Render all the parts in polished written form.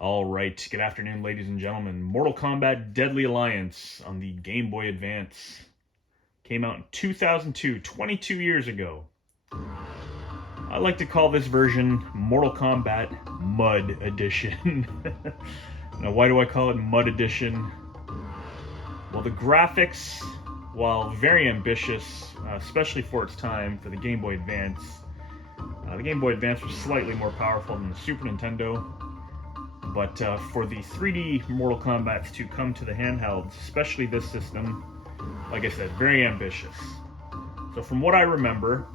Alright, good afternoon ladies and gentlemen. Mortal Kombat Deadly Alliance on the Game Boy Advance. Came out in 2002, 22 years ago. I like to call this version Mortal Kombat Mud Edition. Now why do I call it Mud Edition? Well, the graphics, while very ambitious, especially for its time for the Game Boy Advance, the Game Boy Advance was slightly more powerful than the Super Nintendo. But for the 3D Mortal Kombats to come to the handhelds, especially this system, like I said, very ambitious. So from what I remember,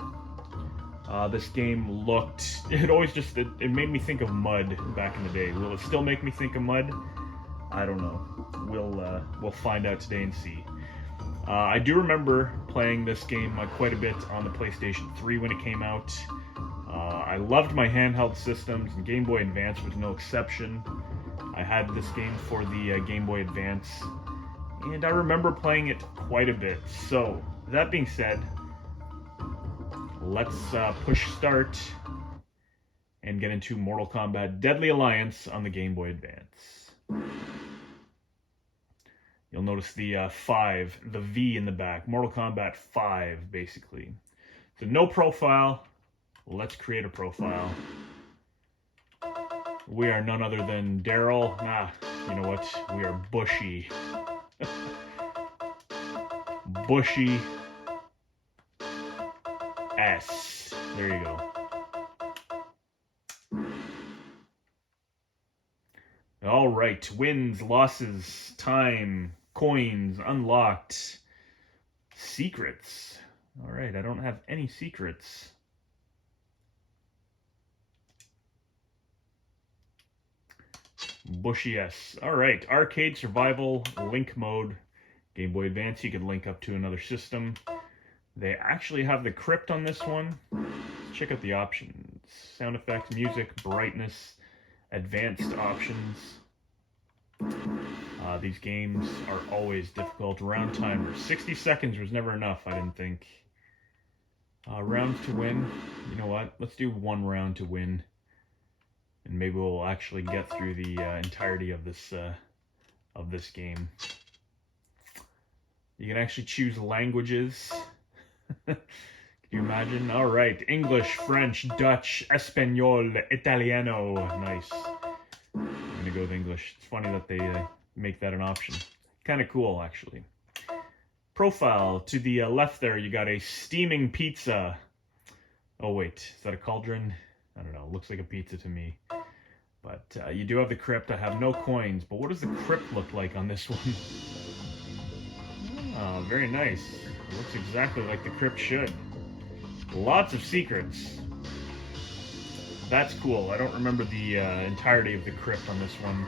this game looked, it made me think of Mud back in the day. Will it still make me think of Mud? I don't know. We'll find out today and see. I do remember playing this game quite a bit on the PlayStation 3 when it came out. I loved my handheld systems, and Game Boy Advance was no exception. I had this game for the Game Boy Advance, and I remember playing it quite a bit. So, that being said, let's push start and get into Mortal Kombat Deadly Alliance on the Game Boy Advance. You'll notice the 5, the V in the back. Mortal Kombat 5, basically. So no profile. Let's create a profile. We are none other than Daryl. You know what? We are Bushy. Bushy S. There you go. Alright, wins, losses, time, coins, unlocked, secrets. Alright, I don't have any secrets. Bushy S. Alright, arcade, survival, link mode, Game Boy Advance, you can link up to another system. They actually have the Krypt on this one. Let's check out the options. Sound effects, music, brightness, advanced options. These games are always difficult. Round timers. 60 seconds was never enough, I didn't think. Rounds to win. You know what? Let's do 1 round to win. And maybe we'll actually get through the entirety of this game. You can actually choose languages. Can you imagine? All right, English, French, Dutch, Espanol, Italiano. Nice. I'm gonna go with English. It's funny that they make that an option. Kind of cool, actually. Profile. To the left there, you got a steaming pizza. Oh wait, is that a cauldron? I don't know. It looks like a pizza to me. But you do have the Krypt. I have no coins. But what does the Krypt look like on this one? Oh, very nice. It looks exactly like the Krypt should. Lots of secrets. That's cool. I don't remember the entirety of the Krypt on this one.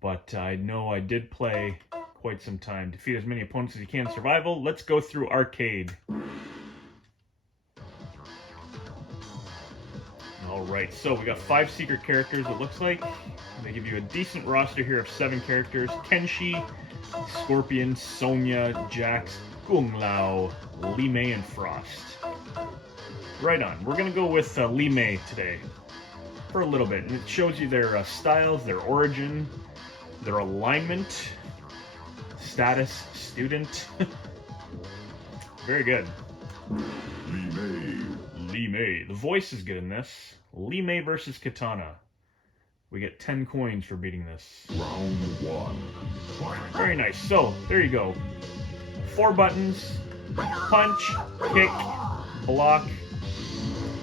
But I know I did play quite some time. Defeat as many opponents as you can. Survival. Let's go through arcade. Alright, so we got 5 secret characters, it looks like. They give you a decent roster here of 7 characters. Kenshi, Scorpion, Sonya, Jax, Kung Lao, Li Mei, and Frost. Right on. We're going to go with Li Mei today for a little bit. And it shows you their styles, their origin, their alignment, status, student. Very good. Li Mei. Li Mei. The voice is good in this. Li Mei versus Katana. We get 10 coins for beating this. Round 1. Very nice. So, there you go. 4 buttons. Punch, kick, block,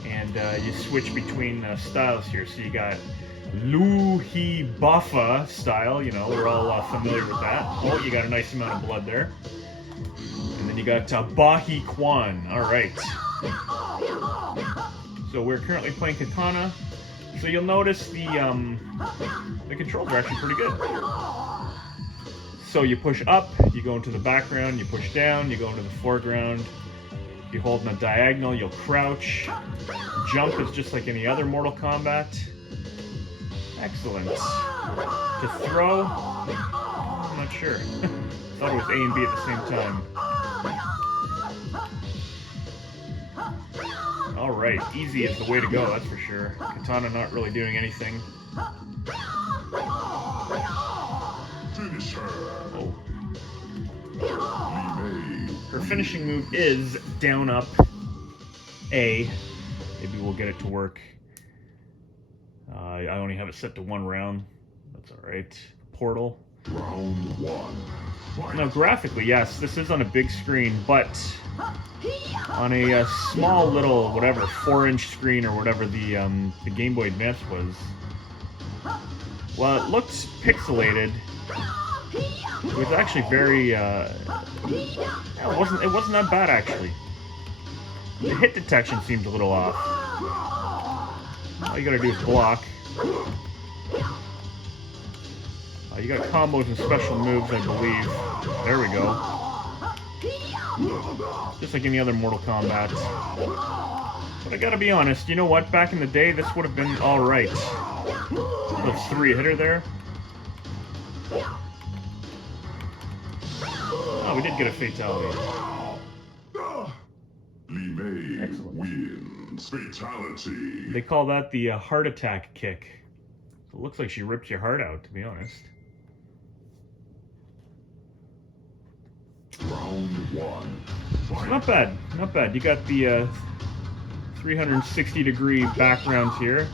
and you switch between styles here. So you got Lu Hi Bafa style. You know, we're all familiar with that. Oh, you got a nice amount of blood there. And then you got Bahi Kwan. Alright. So we're currently playing Katana. So you'll notice the controls are actually pretty good. So you push up, you go into the background, you push down, you go into the foreground. If you hold in a diagonal, you'll crouch. Jump is just like any other Mortal Kombat. Excellent. To throw, I'm not sure. Thought it was A and B at the same time. Alright, easy is the way to go, that's for sure. Katana not really doing anything. Her finishing move is down up A. Maybe we'll get it to work. I only have it set to 1 round. That's alright. Portal. Round 1. Now graphically, yes, this is on a big screen, but on a small little, whatever, 4-inch screen or whatever the Game Boy Advance was, well, it looked pixelated. It was actually very, it wasn't that bad, actually. The hit detection seems a little off. All you gotta do is block. You got combos and special moves, I believe. There we go. Just like any other Mortal Kombat. But I gotta be honest, you know what? Back in the day, this would have been alright. Little 3-hitter there. Oh, we did get a fatality. Excellent. Wins. Fatality. They call that the heart attack kick. So it looks like she rips your heart out, to be honest. Round 1. Not bad, not bad. You got the 360-degree backgrounds here.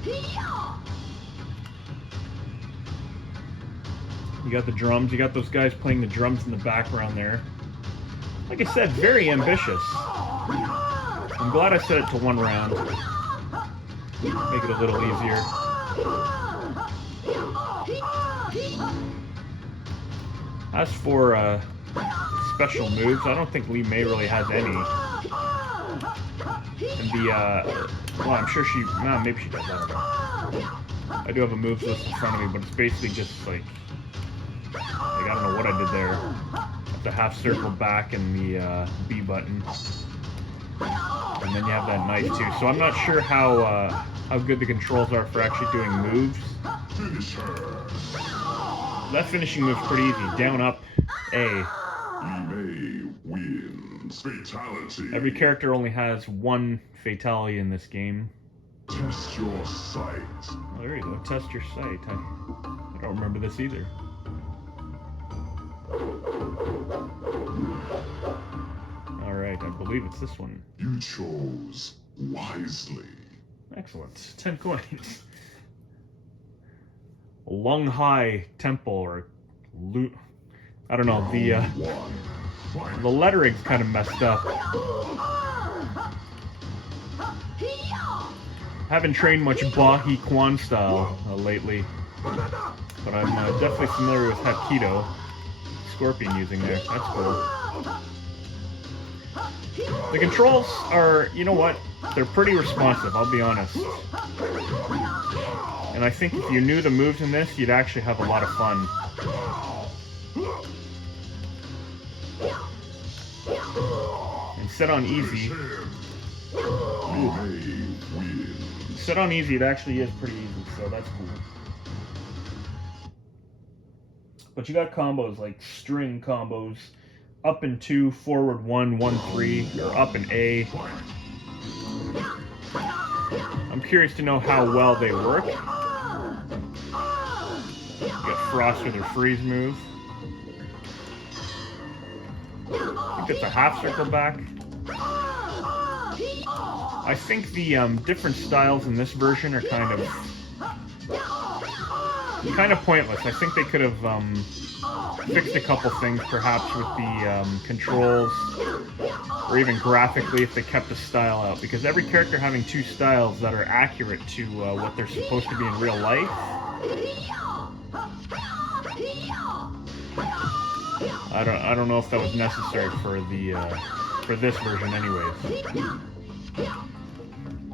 You got the drums. You got those guys playing the drums in the background there. Like I said, very ambitious. I'm glad I set it to 1 round. Make it a little easier. As for special moves, I don't think Lee May really has any. And the, well, I'm sure she, no, maybe she does, I don't know. I do have a moves list in front of me, but it's basically just like I don't know what I did there. The half circle back and the B button. And then you have that knife too. So I'm not sure how good the controls are for actually doing moves. That finishing move's pretty easy. Down, up, A. Wins. Fatality. Every character only has 1 fatality in this game. Test your sight. Oh, there you go. Test your sight. I don't remember this either. Alright, I believe it's this one. You chose wisely. Excellent. 10 coins. Lung High Temple, or I don't know, the lettering's kind of messed up. Haven't trained much Bahi Quan style lately, but I'm definitely familiar with Hapkido. Scorpion using there. That's cool. The controls are, you know what? They're pretty responsive, I'll be honest. And I think if you knew the moves in this, you'd actually have a lot of fun. And set on easy. Ooh. Set on easy, it actually is pretty easy, so that's cool. But you got combos like string combos, up and 2, forward 1, 1, 3, or up and A. I'm curious to know how well they work. You got Frost with her freeze move. I think it's a half circle back. I think the different styles in this version are kind of pointless. I think they could have fixed a couple things, perhaps with the controls, or even graphically if they kept the style out. Because every character having 2 styles that are accurate to what they're supposed to be in real life. I don't know if that was necessary for the for this version, anyways.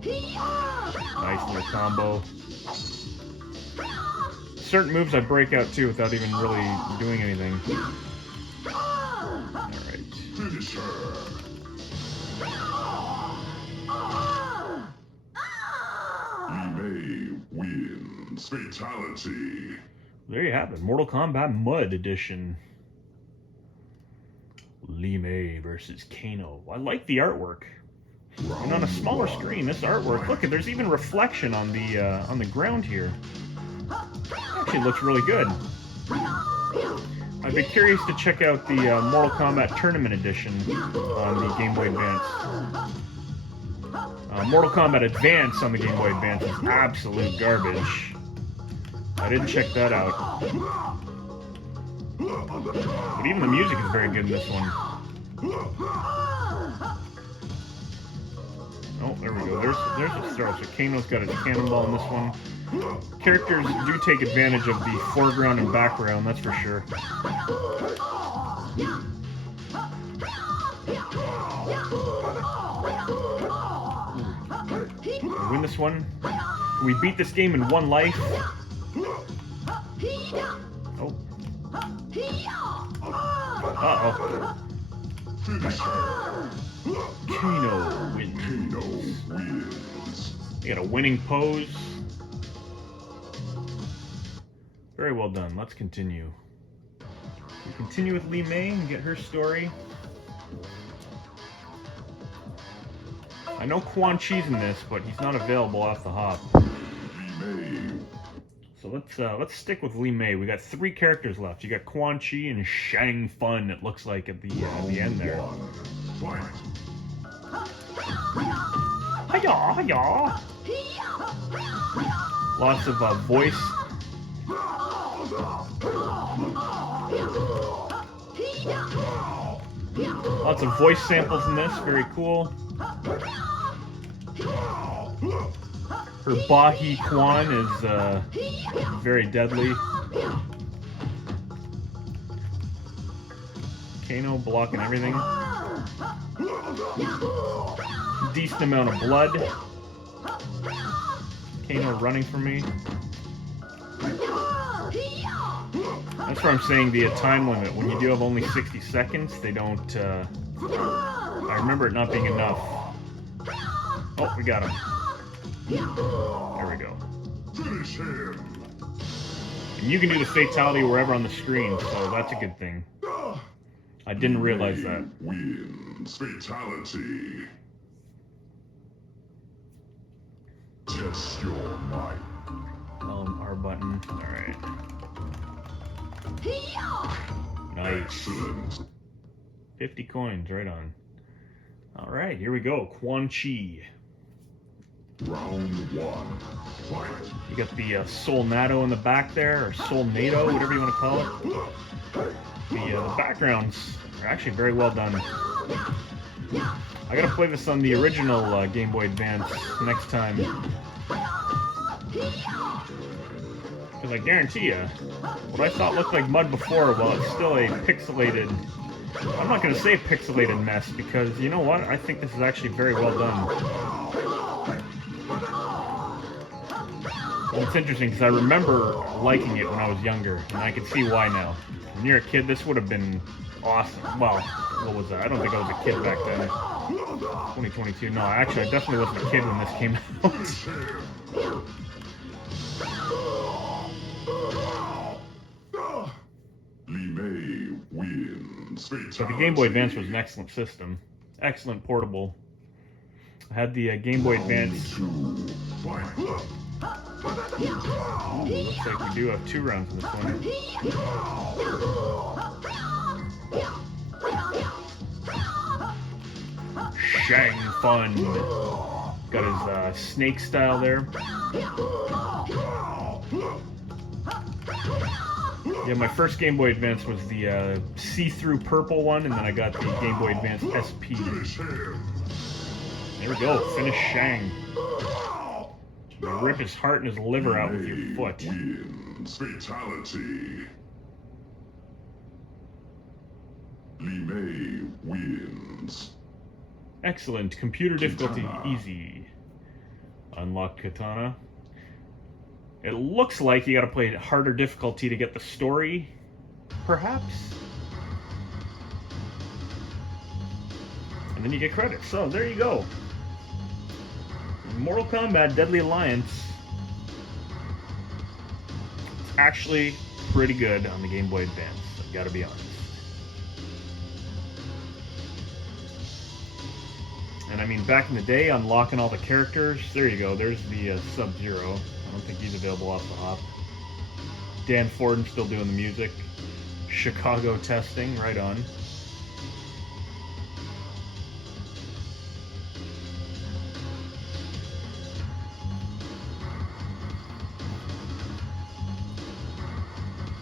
Nice little combo. Certain moves I break out too without even really doing anything. Alright. May wins. Fatality. There you have it. Mortal Kombat Mud Edition. Lee May versus Kano. I like the artwork. And on a smaller screen, this artwork, look, there's even reflection on the ground here. Actually looks really good. I've been curious to check out the Mortal Kombat Tournament Edition on the Game Boy Advance. Mortal Kombat Advance on the Game Boy Advance is absolute garbage. I didn't check that out. But even the music is very good in this one. Oh, there we go. There's a throw. So Kano's got his cannonball in this one. Characters do take advantage of the foreground and background, that's for sure. We win this one. We beat this game in one life. Oh. Uh-oh. Kano wins. You got a winning pose. Very well done. Let's continue. We continue with Li Mei and get her story. I know Quan Chi's in this, but he's not available off the hop. So let's stick with Li Mei. We got 3 characters left. You got Quan Chi and Shang Fun. It looks like at the end there. Hiya, hiya. Lots of voice. Lots of voice samples in this. Very cool. Her Bahi Quan is very deadly. Kano blocking everything. Decent amount of blood. Kano running from me. That's where I'm saying the time limit. When you do have only 60 seconds, they don't... I remember it not being enough. Oh, we got him. There we go. Finish him. And you can do the fatality wherever on the screen, so that's a good thing. I didn't realize that. Wins. Fatality. Test your might. R button. Alright. Nice. Excellent. 50 coins, right on. Alright, here we go. Quan Chi. Round 1. Fight. You got the Soul Nato in the back there, or Soul NATO, whatever you want to call it. The backgrounds are actually very well done. I gotta play this on the original Game Boy Advance next time. Because I guarantee you, what I thought looked like mud before, well, it's still a pixelated... I'm not going to say pixelated mess, because you know what? I think this is actually very well done. And it's interesting, because I remember liking it when I was younger, and I can see why now. When you're a kid, this would have been awesome. Well, what was that? I don't think I was a kid back then. 2022. No, actually, I definitely wasn't a kid when this came out. Li Mei wins. Fatality. So the Game Boy Advance was an excellent system. Excellent portable. I had the Game Boy Advance. Oh, looks like we do have 2 rounds in this one. Shang Fun. Got his snake style there. Yeah, my first Game Boy Advance was the see-through purple one, and then I got the Game Boy Advance SP. There we go, finish Shang. You rip his heart and his liver out with your foot. Wins. Fatality. Li Mei wins. Excellent. Computer difficulty easy. Unlock Katana. It looks like you gotta play harder difficulty to get the story, perhaps? And then you get credits. So, there you go. Mortal Kombat Deadly Alliance. It's actually pretty good on the Game Boy Advance, I've gotta be honest. And I mean, back in the day, unlocking all the characters, there you go, there's the Sub-Zero. I don't think he's available off the hop. Dan Forden's still doing the music. Chicago testing, right on.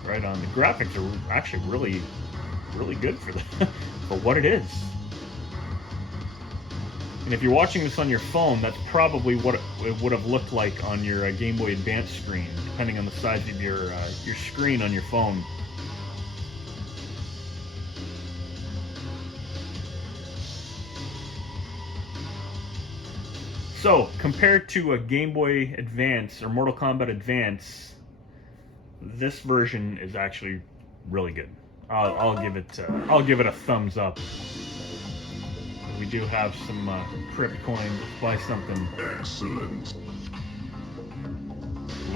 Right on. The graphics are actually really good for the for what it is. And if you're watching this on your phone, that's probably what it would have looked like on your Game Boy Advance screen, depending on the size of your screen on your phone. So, compared to a Game Boy Advance or Mortal Kombat Advance, this version is actually really good. I'll give it a thumbs up. We do have some Krypt coins. Let's buy something. Excellent.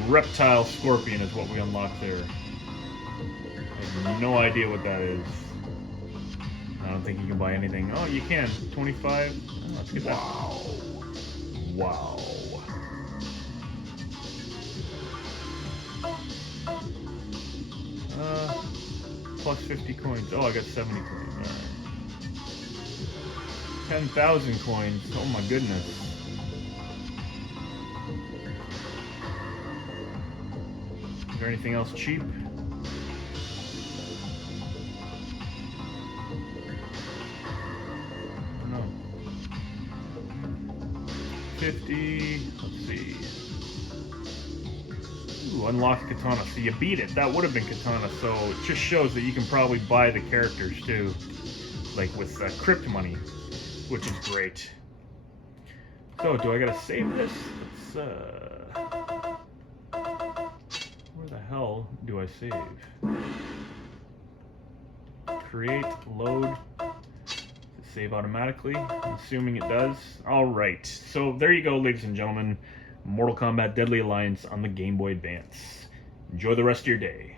Reptile Scorpion is what we unlocked there. I have no idea what that is. I don't think you can buy anything. Oh, you can. 25. Oh, let's get that. Wow. Wow. Plus 50 coins. Oh, I got 70 coins. Alright. 10,000 coins. Oh my goodness. Is there anything else cheap? No. 50. Let's see. Ooh, unlock katana. So you beat it. That would have been katana. So it just shows that you can probably buy the characters too, like with Krypt money, which is great. So do I gotta save this? Let's, where the hell do I save? Create, load. Save automatically. I'm assuming it does. Alright, so there you go, ladies and gentlemen. Mortal Kombat Deadly Alliance on the Game Boy Advance. Enjoy the rest of your day.